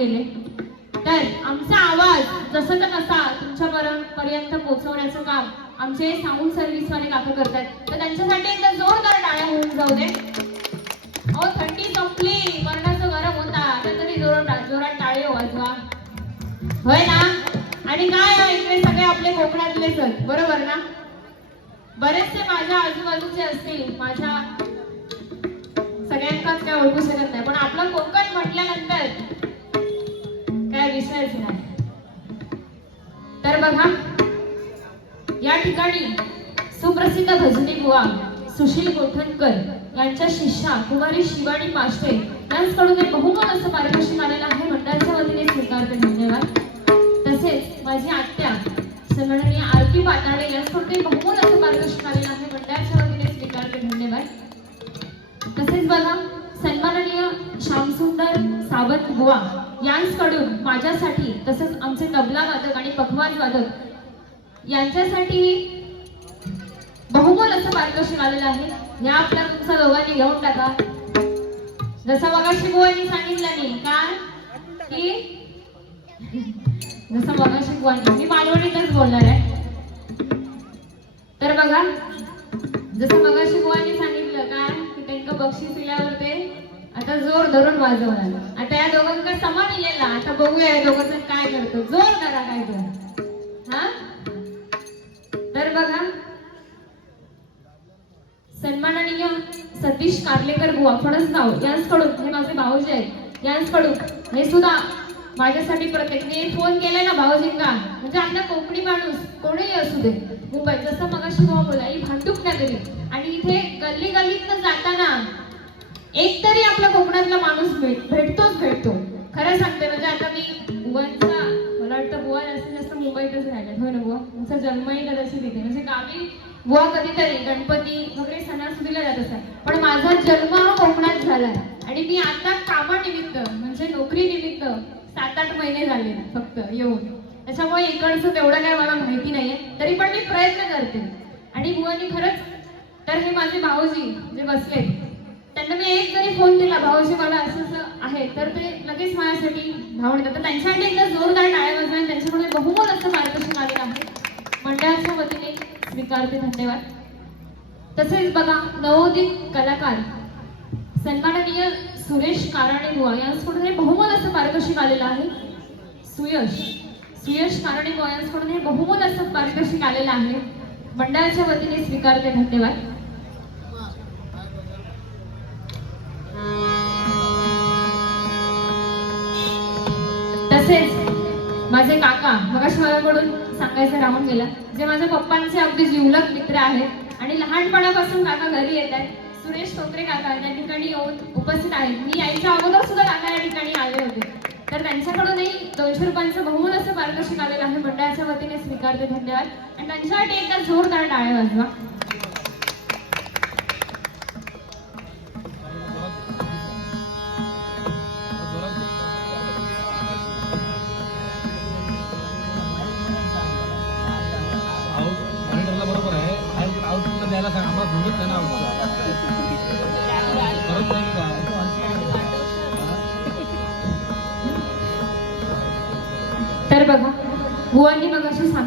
गेले. तर आमचा आवाज जसाचा तसा तुमच्या पर्यंत पोहोचवण्याचं काम आमचे साऊंड सर्व्हिसवाले काका करतात तर त्यांच्यासाठी एकदा जोरदार टाळ्या होऊन जाऊ दे. अहो थंडी संपली. मरणाचं गरम होता. आता तरी जोरात जोरात टाळे वाजवा. होय ना? आणि काय इकडे सगळे आपले कोकणातलेच आहेत बरोबर ना? बरेचसे माझ्या आजूबाजूचे असतील. माझ्या सगळ्यांकाच काय ओळखू शकत नाही. पण आपलं कोकण म्हटल्यानंतर काय विषयच नाही तर बघा या ठिकाणी सुप्रसिद्ध भजनी बुवा सुशील गोठणकर यांच्या शिष्या कुमारी शिवानी पाष्टे यांच्याकडून एक बहुमोल असं पारितोषिक आलेलं आहे. मंडळाच्या वतीने स्वीकारते. धन्यवाद. तसेच माझी आत्या सन्माननीय आरती पाताडे यांच्याकडून एक बहुमोल असं पारितोषिक आलेलं आहे. मंडळाच्या वतीने स्वीकारते. धन्यवाद. तसेच बघा सन्माननीय श्यामसुंदर सावंत बुवा यांचकडून माझ्यासाठी तसंच आमचे तबला वादक आणि पखवान वादक यांच्यासाठी बहुमोल असं मार्गदर्शन आलेलं आहे. या आपल्या तुमचा दोघांनी घेऊन टाका. जसं मगाशी बुवांनी सांगितलं नाही काय की जसं मगाशी बुवांनी मी मालवणीतच बोलणार आहे. तर बघा जसं मगाशी बुवांनी सांगितलं काय की त्यांना बक्षीस दिल्यावर ते आता जोर धरून वाजवणार. आता या दोघांका समान इलेला आता बघूया या दोघं काय करतो. जोर करा काय तर हा? तर बघा. सन्माननीय सतीश कार्लेकर बुवा फणसगाव यांचकडून हे माझे भाऊजी आहेत. यांचकडून हे सुद्धा माझ्यासाठी प्रत्येक मी फोन केलाय ना भाऊजींना. म्हणजे आपला कोकणी माणूस. कोणीही असू दे. मुंबईत जसं मगाशी भाऊ बोला ही भांडूप नगरी. आणि इथे गल्ली गल्लीत जाताना एक तरी आपला कोकणातला माणूस भेट भेटतोच भेटतो. खरं सांगते म्हणजे आता मी बुवांचा मला वाटतं बुवा जास्तीत जास्त मुंबईतच राहिल्यात हो ना बुवा तुमचा जन्मही कदाचित तिथे म्हणजे गावी बुवा कधीतरी गणपती वगैरे सणासुदीला जात असतात पण माझा जन्म हा कोकणात झालाय. आणि मी आता कामानिमित्त म्हणजे नोकरीनिमित्त सात आठ महिने झाले फक्त येऊन. त्याच्यामुळे इकडचं तेवढं काय मला माहिती नाहीये. तरी पण मी प्रयत्न करते. आणि बुवानी खरंच तर हे माझे भाऊजी जे बसले त्यांना मी एक जरी फोन केला भाऊजी मला असं असं आहे तर ते लगेच माझ्यासाठी भाव येतात. तर त्यांच्यासाठी एकदा जोरदार टाळ्या वाजवा त्यांच्याकडे त्यांच्याकडून बहुमोल असं मार्गदर्शन आलेलं आहे. मंडळाच्या वतीने स्वीकारते धन्यवाद. तसेच बघा नवोदित कलाकार सन्माननीय सुरेश काराणे बुवा यांच्याकडून हे बहुमोल असं मार्गदर्शक आलेलं आहे. सुयश सुयश काराणे बुवा यांच्याकडून हे बहुमोल असं मार्गदर्शक आलेलं आहे. मंडळाच्या वतीने स्वीकारते धन्यवाद. माझे काका मगाशी माझ्याकडून सांगायचं राहून गेला. जे माझ्या पप्पांचे अगदी जिवलग मित्र आहेत. आणि लहानपणापासून काका घरी येत आहेत. सुरेश ठोकरे काका त्या ठिकाणी येऊन उपस्थित आहेत. मी यायच्या अगोदर सुद्धा काका या ठिकाणी आले होते. तर त्यांच्याकडूनही दोनशे रुपयांचं बहुमूल असं पारितोषिक आलेलं आहे. मंडळाच्या वतीने स्वीकारते धन्यवाद. आणि त्यांच्यासाठी एकदा जोरदार टाळ्या वाजवा.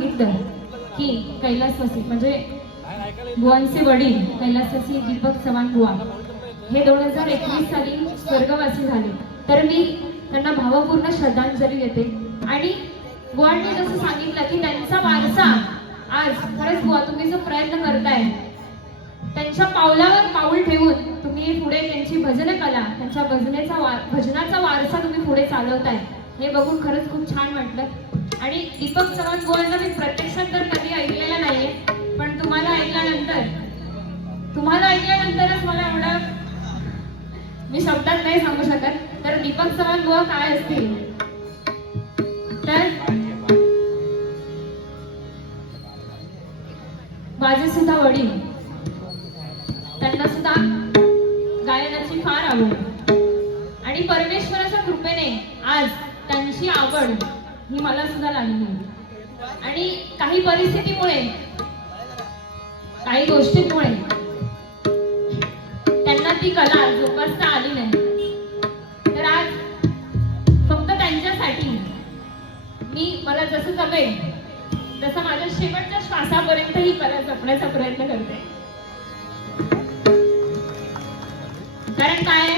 सांगितलं की कैलासवासी म्हणजे बुवांचे वडील कैलासवासी दीपक चव्हाण बुवा हे दोन हजार एकवीस साली स्वर्गवासी झाले. तर मी त्यांना भावपूर्ण श्रद्धांजली देते. आणि बुवांनी जसं सांगितलं की त्यांचा वारसा आज खरंच बुवा तुम्ही जो प्रयत्न करताय त्यांच्या पावलावर पाऊल ठेवून तुम्ही पुढे त्यांची भजन कला त्यांच्या भजनेचा वार भजनाचा वारसा तुम्ही पुढे चालवताय. हे बघून खरंच खूप छान वाटलं. आणि दीपक चव्हाण बोलणं मी प्रत्यक्षात तर कधी ऐकलेलं नाहीये पण तुम्हाला ऐकल्यानंतर तुम्हाला ऐकल्यानंतरच मला एवढं मी शब्दात नाही सांगू शकत. तर दीपक चव्हाण गोवा काय असतील? काही काही गोष्टींमुळे त्यांना ती कला जोपासता आली नाही. तर आज फक्त त्यांच्यासाठी मी मला जसं जमेल तसं माझ्या शेवटच्या श्वासापर्यंत ही कला जपण्याचा प्रयत्न करते. कारण काय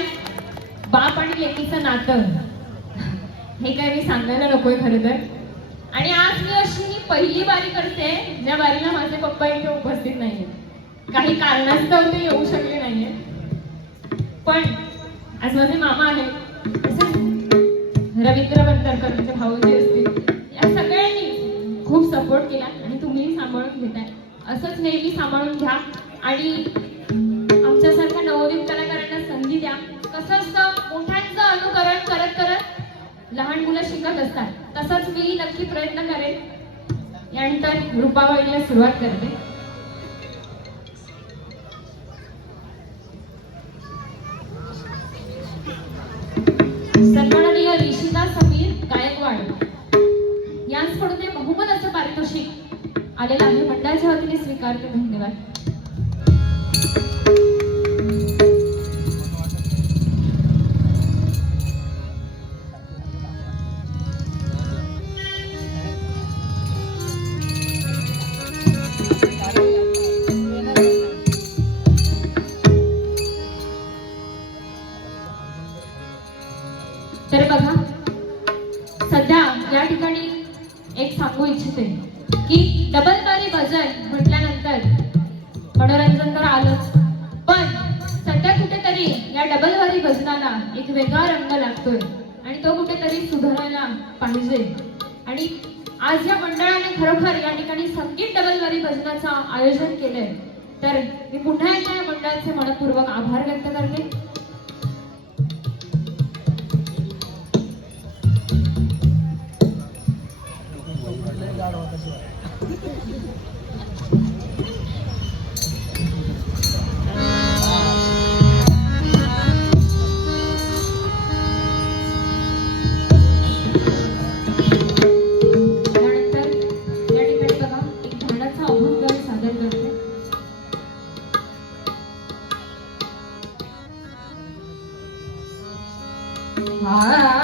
बाप आणि लेकीचं नातं. हे काय मी सांगायला नकोय खरं तर. आणि आज मी अशी ही पहिली बारी करते ज्या बारीला माझे पप्पा इथे उपस्थित नाहीये. काही कारणास्तव ते येऊ शकले नाहीये. पण आज माझे मामा आहेत रवींद्र बंदरकर भाऊ जे असतील या सगळ्यांनी खूप सपोर्ट केला आणि तुम्हीही सांभाळून घेताय. असंच नेहमी सांभाळून घ्या आणि आमच्यासारख्या नवोदित कलाकारांना संधी द्या. कसं असतं मोठ्यांचं अनुकरण करत करत लहान मुलं शिकत असतात. तसाच मी नक्की प्रयत्न करेन यानंतर रूपावळीला सुरुवात करते. सन्माननीय ऋषिता समीर गायकवाड. यांच्याकडून ते बहुमत असं पारितोषिक आलेलं आहे. मंडळाच्या वतीने स्वीकारते. धन्यवाद. संगीत डबलवारी भजनाचं आयोजन केलंय. तर मी पुन्हा एकदा या मंडळाचे मनपूर्वक आभार व्यक्त करते. 啊。